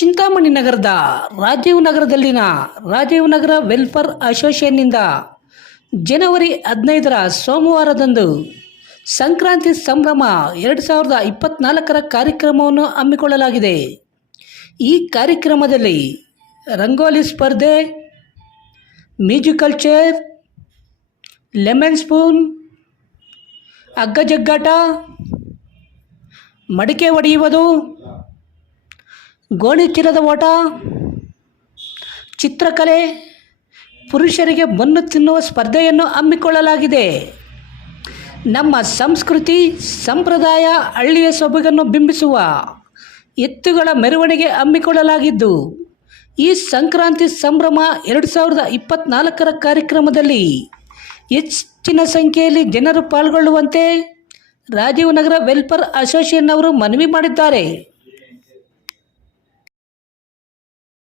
ಬೆಳಗಾವಿ ನಗರದ ರಾಜೀವ್ ನಗರದಲ್ಲಿನ ರಾಜೀವ್ ನಗರ ವೆಲ್ಫೇರ್ ಅಸೋಸಿಯೇಷನ್ನಿಂದ ಜನವರಿ ಹದಿನೈದರ ಸೋಮವಾರದಂದು ಸಂಕ್ರಾಂತಿ ಸಂಭ್ರಮ ಎರಡು ಸಾವಿರದ ಇಪ್ಪತ್ನಾಲ್ಕರ ಕಾರ್ಯಕ್ರಮವನ್ನು ಹಮ್ಮಿಕೊಳ್ಳಲಾಗಿದೆ. ಈ ಕಾರ್ಯಕ್ರಮದಲ್ಲಿ ರಂಗೋಲಿ ಸ್ಪರ್ಧೆ, ಮ್ಯೂಸಿಕಲ್ ಚೇರ್, ಲೆಮನ್ ಸ್ಪೂನ್, ಅಗ್ಗಜಗ್ಗಾಟ, ಮಡಿಕೆ ಒಡೆಯುವುದು ಗೋಣಿ ಚೀಲದ ಓಟ, ಚಿತ್ರಕಲೆ, ಪುರುಷರಿಗೆ ಮಣ್ಣು ತಿನ್ನುವ ಸ್ಪರ್ಧೆಯನ್ನು ಹಮ್ಮಿಕೊಳ್ಳಲಾಗಿದೆ. ನಮ್ಮ ಸಂಸ್ಕೃತಿ, ಸಂಪ್ರದಾಯ ಹಳ್ಳಿಯ ಸೊಬಗನ್ನು ಬಿಂಬಿಸುವ ಎತ್ತುಗಳ ಮೆರವಣಿಗೆ ಹಮ್ಮಿಕೊಳ್ಳಲಾಗಿದ್ದು, ಈ ಸಂಕ್ರಾಂತಿ ಸಂಭ್ರಮ ಎರಡು ಸಾವಿರದ ಇಪ್ಪತ್ನಾಲ್ಕರ ಕಾರ್ಯಕ್ರಮದಲ್ಲಿ ಹೆಚ್ಚಿನ ಸಂಖ್ಯೆಯಲ್ಲಿ ಜನರು ಪಾಲ್ಗೊಳ್ಳುವಂತೆ ರಾಜೀವ್ ನಗರ ವೆಲ್ಫೇರ್ ಅಸೋಸಿಯೇಷನ್ ಅವರು ಮನವಿ ಮಾಡಿದ್ದಾರೆ.